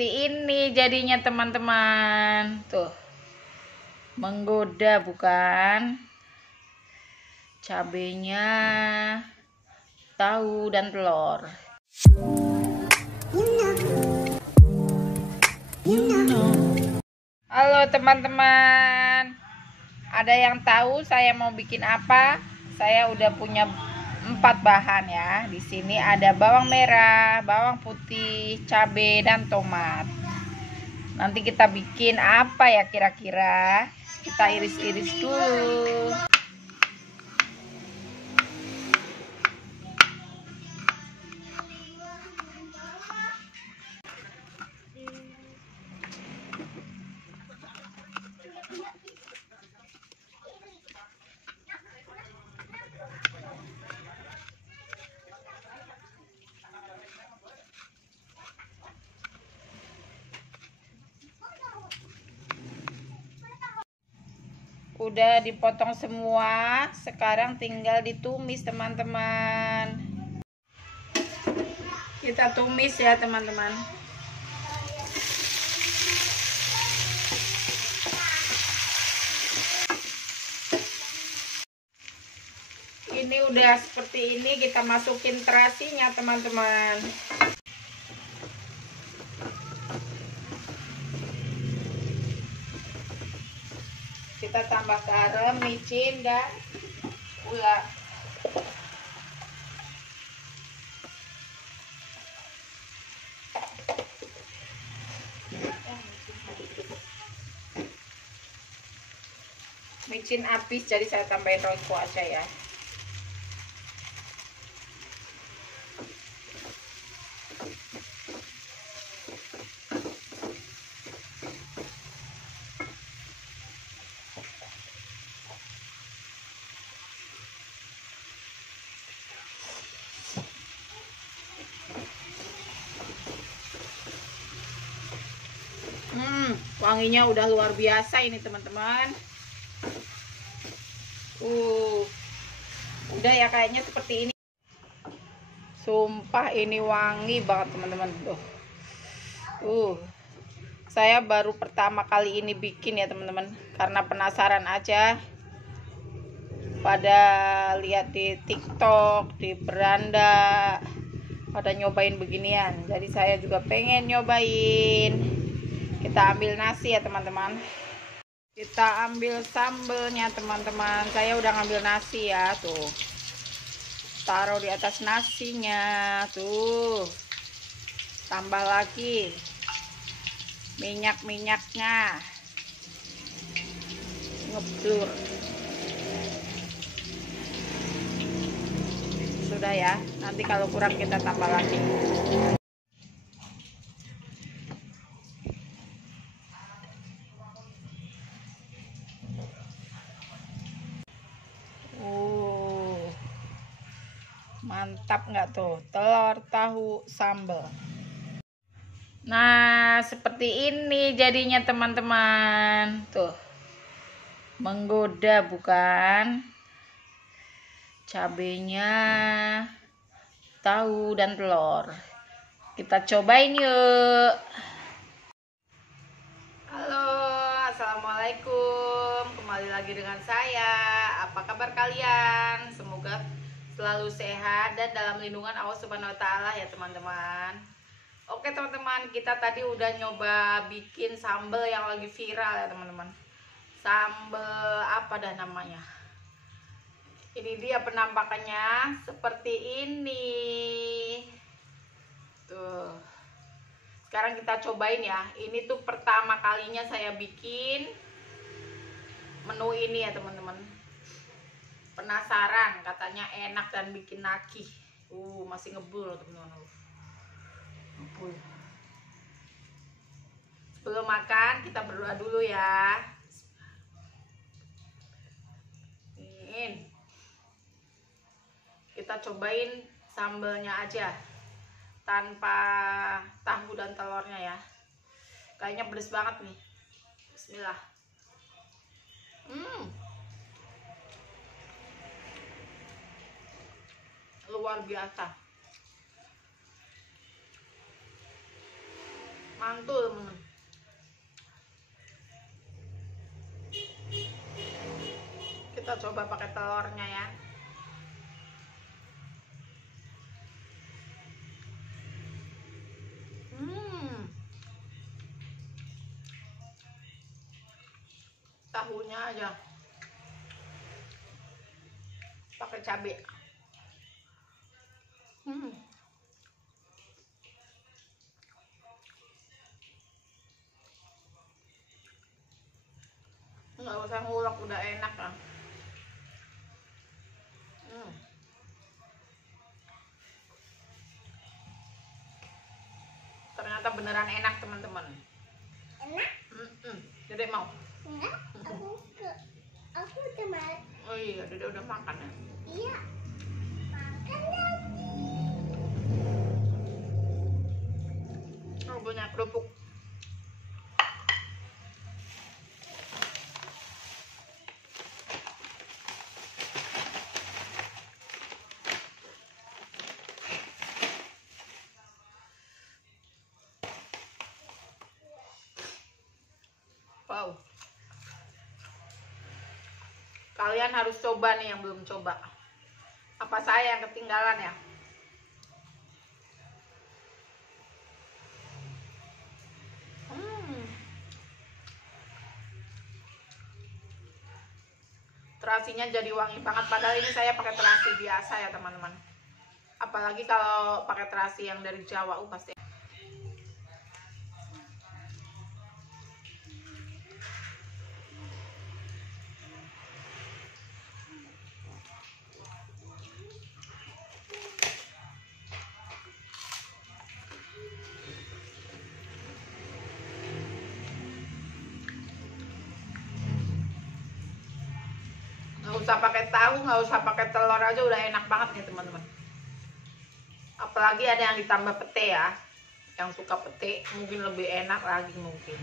seperti ini jadinya teman-teman. Tuh. Menggoda bukan? Cabenya, tahu dan telur. Halo teman-teman. Ada yang tahu saya mau bikin apa? Saya udah punya 4 bahan ya. Di sini ada bawang merah, bawang putih, cabai dan tomat. Nanti kita bikin apa ya kira-kira? Kita iris-iris dulu. Udah dipotong semua, sekarang tinggal ditumis teman-teman. Kita tumis ya teman-teman. Ini udah seperti ini, kita masukin terasinya teman-teman. Kita tambah garam, micin dan gula. Micin habis, jadi saya tambahin royco aja ya. Wanginya udah luar biasa ini teman-teman. Udah ya kayaknya seperti ini. Sumpah ini wangi banget teman-teman. Saya baru pertama kali ini bikin ya teman-teman, karena penasaran aja. Pada lihat di TikTok, di beranda, pada nyobain beginian. Jadi saya juga pengen nyobain. Kita ambil nasi ya teman-teman. Kita ambil sambelnya teman-teman. Saya udah ngambil nasi ya, tuh. Taruh di atas nasinya, tuh. Tambah lagi minyak-minyaknya. Ngeblur. Sudah ya, nanti kalau kurang kita tambah lagi. Mantap nggak tuh, telur tahu sambal. Nah seperti ini jadinya teman-teman. Tuh, menggoda bukan? Cabenya, tahu dan telur. Kita cobain yuk. Halo, assalamualaikum. Kembali lagi dengan saya. Apa kabar kalian? Semoga selalu sehat dan dalam lindungan Allah Subhanahu wa Ta'ala ya teman-teman. Oke teman-teman, kita tadi udah nyoba bikin sambal yang lagi viral ya teman-teman. Sambal apa dah namanya? Ini dia penampakannya seperti ini. Tuh. Sekarang kita cobain ya. Ini tuh pertama kalinya saya bikin menu ini ya teman-teman. Penasaran, katanya enak dan bikin nagih. Masih ngebul teman-teman. Ngebul. Sebelum makan kita berdoa dulu ya. Ini. Kita cobain sambalnya aja tanpa tahu dan telurnya ya. Kayaknya pedes banget nih. Bismillah. Luar biasa. Mantul, teman-teman. Kita coba pakai telurnya ya. Tahunya aja pakai cabai. Nggak usah ngulek, udah enak lah. Ternyata beneran enak, teman-teman. Enak? Dede mau? Enggak, aku udah makan. Oh iya, Dede udah makan ya? Iya, makan dong. Oh, punya kerupuk. Wow. Kalian harus coba nih yang belum coba. Apa saya yang ketinggalan ya? Terasinya jadi wangi banget. Padahal ini saya pakai terasi biasa ya, teman-teman. Apalagi kalau pakai terasi yang dari Jawa, pasti. Nggak usah pakai tahu, nggak usah pakai telur aja udah enak banget nih, teman-teman. Apalagi ada yang ditambah pete ya. Yang suka pete mungkin lebih enak lagi mungkin.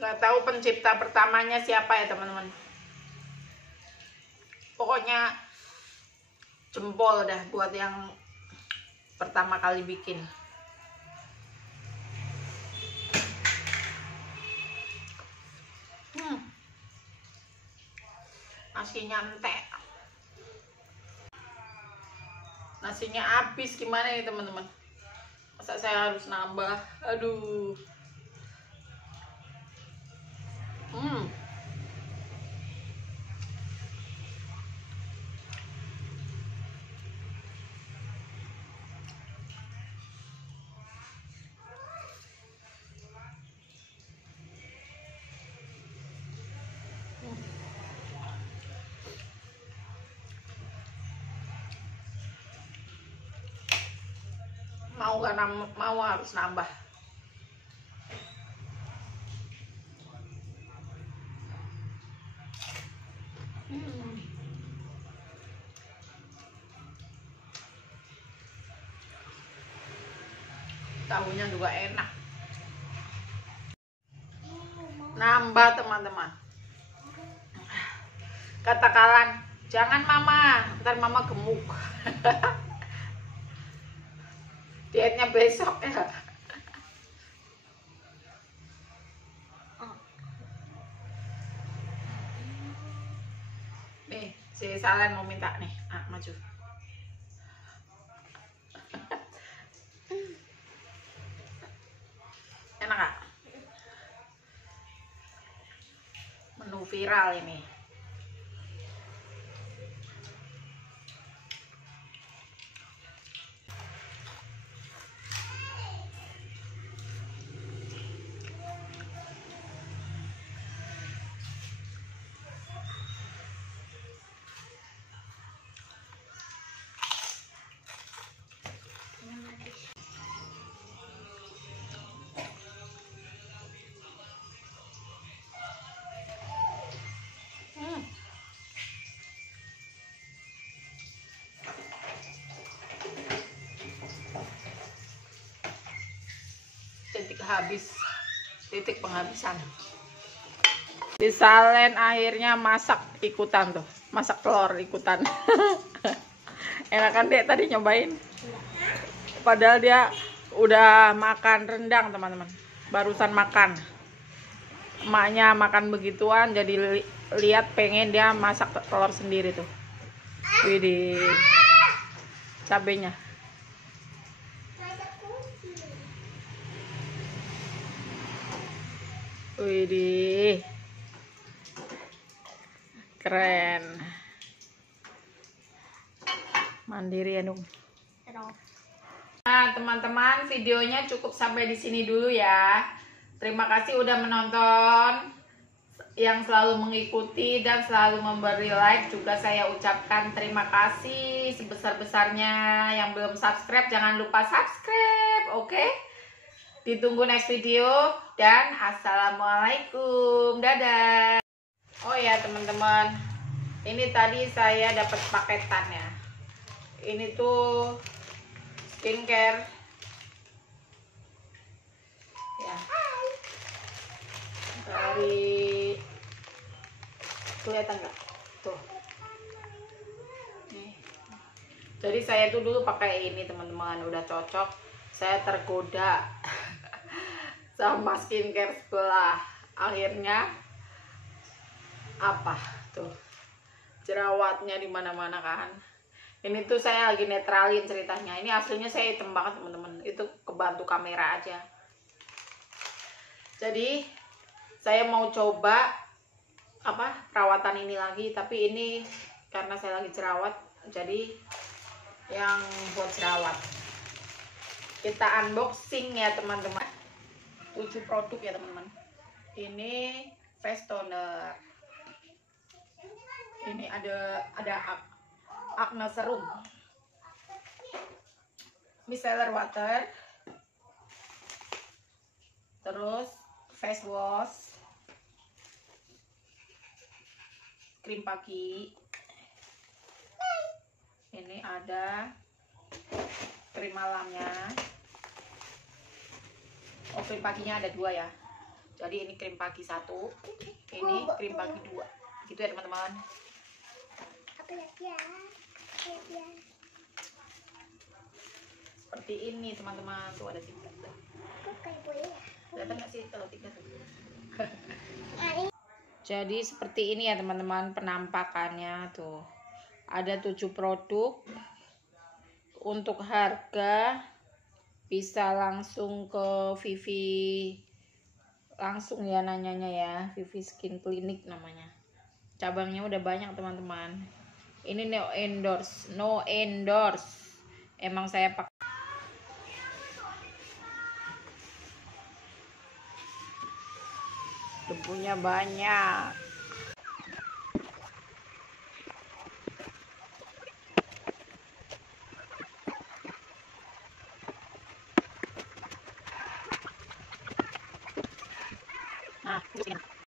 Nggak tahu pencipta pertamanya siapa ya, teman-teman. Pokoknya jempol dah buat yang pertama kali bikin. Nasinya entek. Nasinya habis, gimana nih, teman-teman? Masa saya harus nambah? Aduh. Mau gak mau harus nambah. Tahunya juga enak. Nambah, teman-teman. Kata Kalan, jangan mama, ntar mama gemuk. Dietnya besok ya. Nih, si Salan mau minta nih. Maju. Enak gak? Menu viral ini. habis, titik penghabisan. Disalen akhirnya masak ikutan tuh, masak telur ikutan. Enak kan Dek tadi nyobain? Padahal dia udah makan rendang teman-teman, barusan makan. Emaknya makan begituan, jadi lihat pengen dia masak telur sendiri tuh. Widih, cabenya. Widih, keren. Mandiri ya dong. Nah teman-teman, videonya cukup sampai di sini dulu ya. Terima kasih udah menonton, yang selalu mengikuti dan selalu memberi like. Juga saya ucapkan terima kasih sebesar-besarnya. Yang belum subscribe jangan lupa subscribe, oke? Ditunggu next video dan assalamualaikum, dadah. Oh ya teman-teman, ini tadi saya dapat paketannya. Ini tuh skincare ya, dari, kelihatan nggak tuh nih. Jadi saya tuh dulu pakai ini teman-teman, udah cocok. Saya tergoda sama skincare sebelah, akhirnya apa tuh, jerawatnya di mana-mana kan. Ini tuh saya lagi netralin ceritanya. Ini aslinya saya hitam banget teman-teman, itu kebantu kamera aja. Jadi saya mau coba apa perawatan ini lagi, tapi ini karena saya lagi jerawat, jadi yang buat jerawat. Kita unboxing ya teman-teman. 7 produk ya teman-teman. Ini face toner. Ini ada acne serum, micellar water, terus face wash, krim pagi. Ini ada krim malamnya. Oh, krim paginya ada 2 ya. Jadi ini krim pagi 1, ini krim pagi 2. Gitu ya teman-teman. Seperti ini teman-teman, tuh ada 3 tuh. Kelihatan nggak sih kalau 3 tuh? Jadi seperti ini ya teman-teman penampakannya tuh. Ada 7 produk. Untuk harga bisa langsung ke Vivi, langsung ya nanyanya ya, Vivi Skin Clinic namanya. Cabangnya udah banyak teman-teman. Ini no endorse. Emang saya pakai. Debunya banyak.